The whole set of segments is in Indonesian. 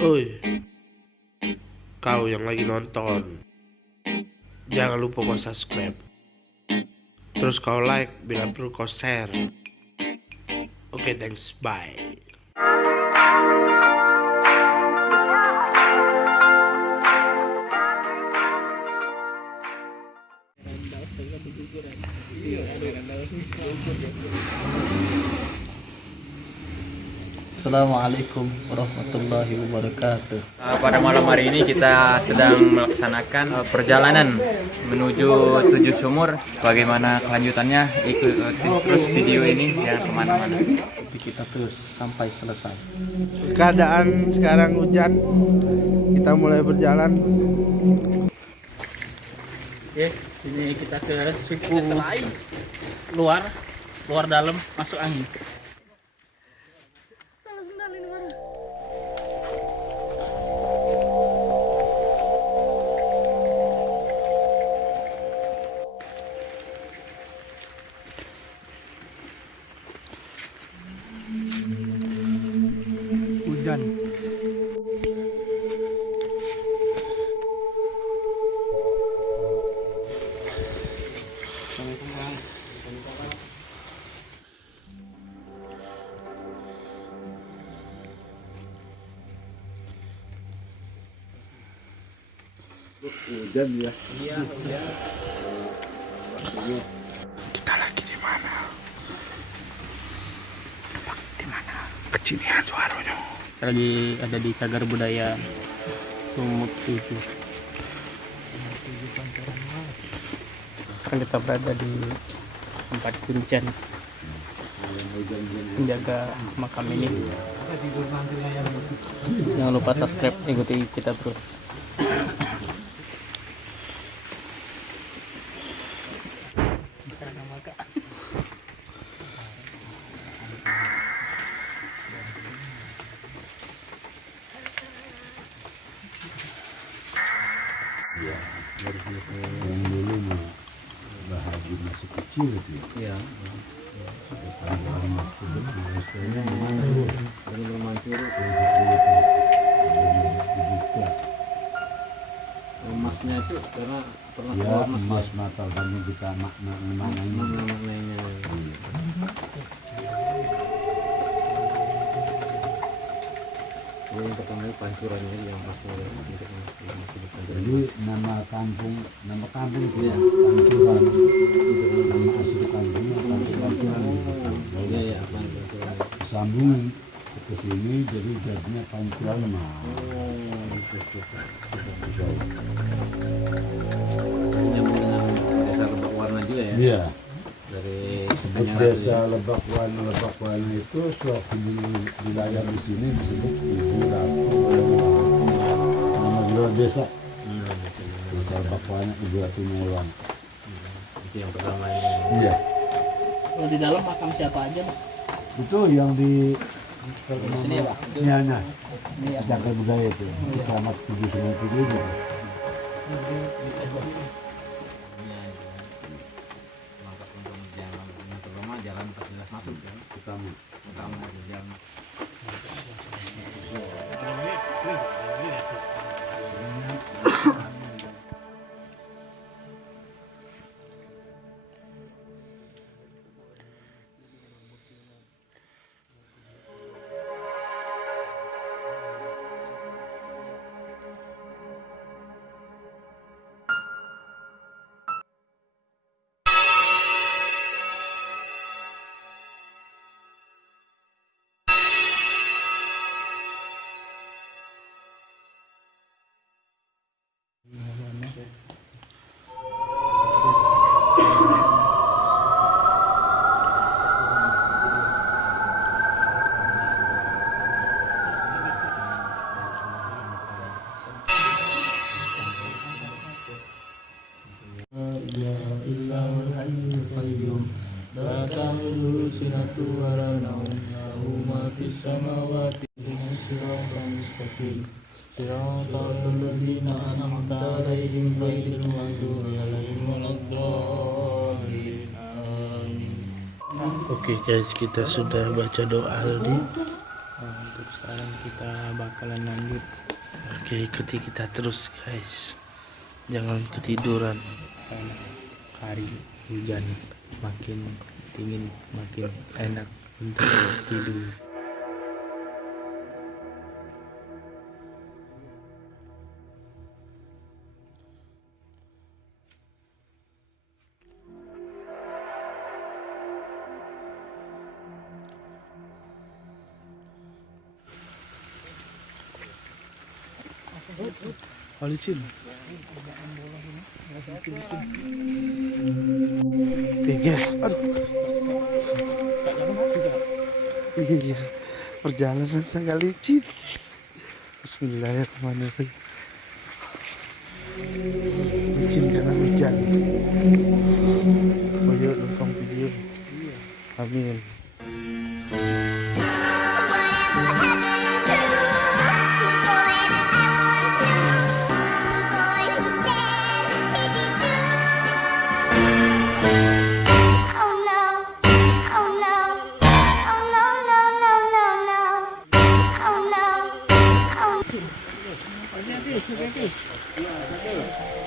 Oi, kau yang lagi nonton, jangan lupa kau subscribe. Terus kau like, bila perlu kau share. Oke, thanks, bye. Assalamualaikum warahmatullahi wabarakatuh. Pada malam hari ini kita sedang melaksanakan perjalanan menuju Tujuh Sumur. Bagaimana kelanjutannya? Ikuti terus video ini ya kemana-mana. Jadi kita terus sampai selesai. Keadaan sekarang hujan, kita mulai berjalan. Oke, ini kita ke suku luar dalam masuk angin. Hujan. Hujan ya. Iya, hujan. Kita lagi di mana? Di mana? Kecinian suaranya. Lagi ada di Cagar Budaya Sumut 7. Sekarang kita berada di tempat kuncen penjaga makam ini. Jangan lupa subscribe, ikuti kita terus. Yang dulu mah bahagia masih kecil gitu ya. Emasnya itu karena pernah Ya keluar emas mata kami kita maknanya. Ini yang pertama ini pancurannya yang masih Jadi nama kampung itu ya Pancuran. Nama asli kampungnya Pancuran. ya Sambung ke sini jadi jadinya Pancuran mah. nyambung dengan desa Lebak Warna juga ya. Iya. Dari Desa Lebak Wana itu suatu wilayah di sini disebut Ibu Ratu. Nama dua desa. Desa Lebak Wana Ibu Ratu Ngulang. itu yang pertama ini. Iya. Oh, di dalam makam siapa aja, Pak? Itu yang di Sini ya, Pak. Nyana. Ini ya. Cagar Budaya itu. Keramat 797 itu. Mantap untuk jalan yang pertama jalan 14 masuk ya. Pertama. Pertama jalan Oke guys, kita sudah baca doa tadi. Untuk sekarang kita bakalan lanjut. Oke, ikuti kita terus guys, jangan ketiduran. Karena hari hujan makin dingin, makin enak untuk tidur. Licin. Guys, aduh. Iya, perjalanan sangat licin. Bismillahirrahmanirrahim. Licin karena hujan. Oh yuk, nonton video. Amin.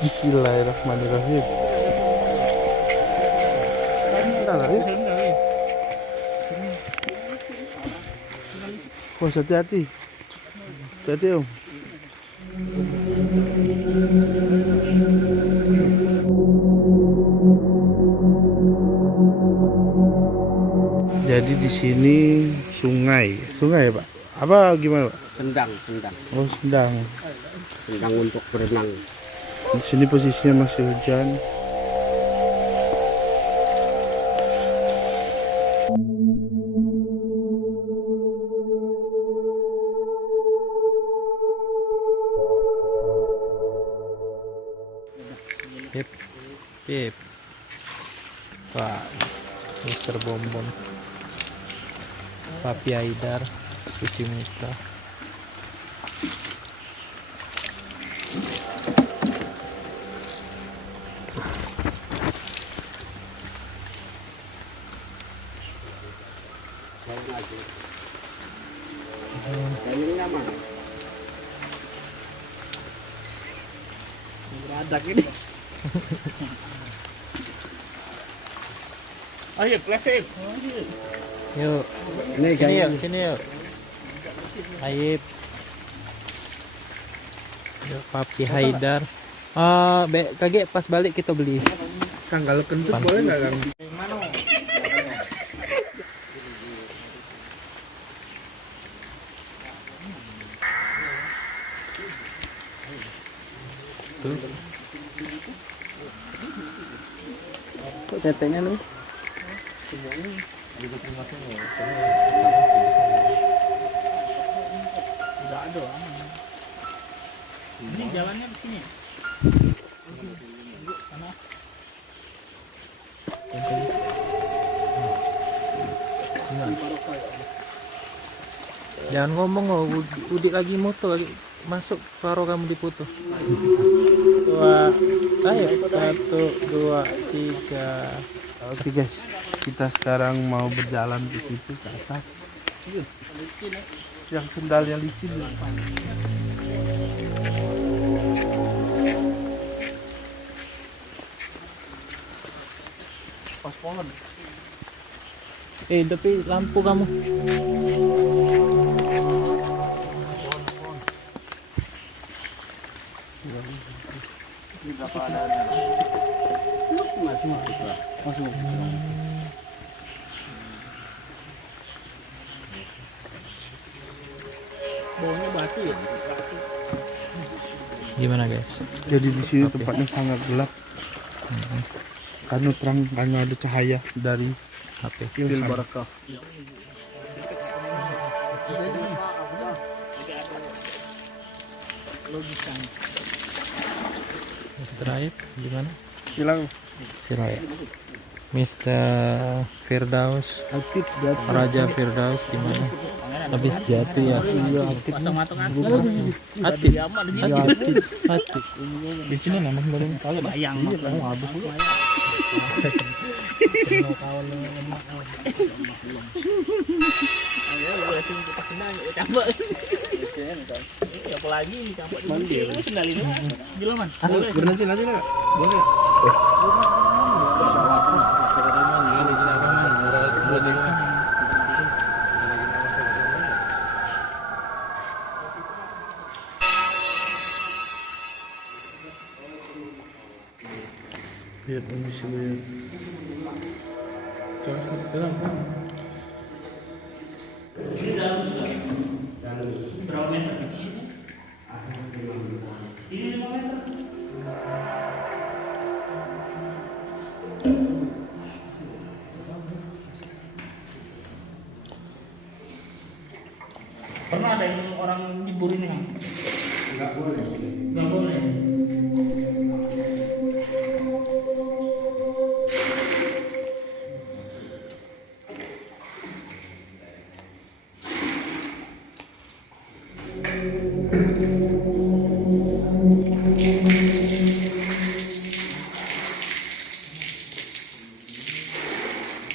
Bismillahirrahmanirrahim. Bos, hati-hati. Hati-hati om. Jadi di sini sungai ya Pak? Apa gimana Pak? Sendang. Oh sedang. Sendang untuk berenang. Di sini posisinya masih hujan. Pip. Pak Mister Bombom, Papi Haidar, Suci Mitra. Ini nama. Beradak ini. Ayo, klasik. Yuk, Ini sini yuk, sini yuk. Aib. Yuk, Papi Haidar. Kage pas balik kita beli. Kang kalau kentut boleh nggak Kang? Tuh. Kok tetenya lu? Ini jalannya di sini. Jangan ngomong loh, udik lagi moto lagi masuk karo kamu dipoto. Ayo 1, 2, 3. Oke guys, kita sekarang mau berjalan ke situ ke atas. Yang sendalnya licin. Pas-polan. Tapi lampu kamu. Bawahnya batu ya. Gimana guys? Jadi di sini tempatnya sangat gelap. Karena terang, karena ada cahaya dari HP. ilham. Barakah. Mr. Aib gimana? Hilang. Siraya. Mr. Firdaus, Raja Firdaus gimana? Habis jatuh ya. Iya, Atik. Atik. Atik. Di sini namanya belum tahu bayang. Iya, habis. Apa lagi campur mandi. Sendalin lah. Gila man. Berenang sih nanti lah. Boleh. Lihat kondisi lihat. Pernah ada yang orang nyebur ini kan? Nggak boleh. Nggak boleh.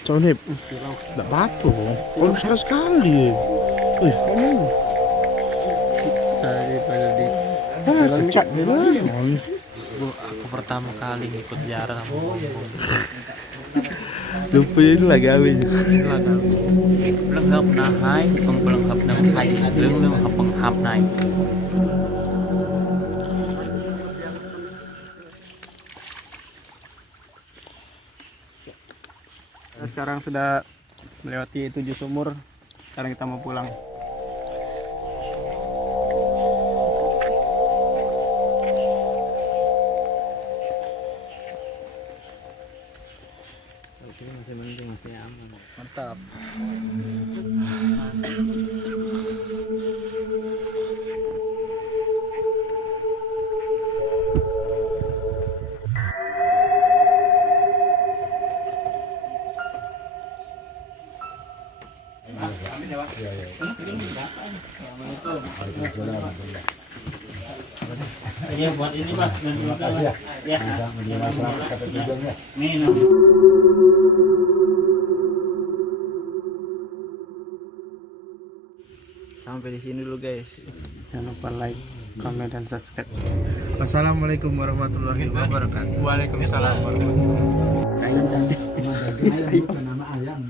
Conip, enggak apa-apa. Oh, besar sekali. Wih, kamu. Cari pada di. Kecak dia lah. Bu, aku pertama kali ngikut ziarah sama Om. Lupa ini lagi awin. Inilah kan. Pelengkap nahai, pelengkap nahai, leng penghap naik. Sekarang sudah melewati 7 sumur. Sekarang kita mau pulang. Masih mending, masih aman. Mantap. Iya buat ini Pak. Terima kasih ya. Ya. Bisa menerima masyarakat tujuan ya. Minum. Sampai di sini dulu guys. Jangan lupa like, comment, dan subscribe. Wassalamualaikum warahmatullahi wabarakatuh. Waalaikumsalam warahmatullahi wabarakatuh. Nama ayam.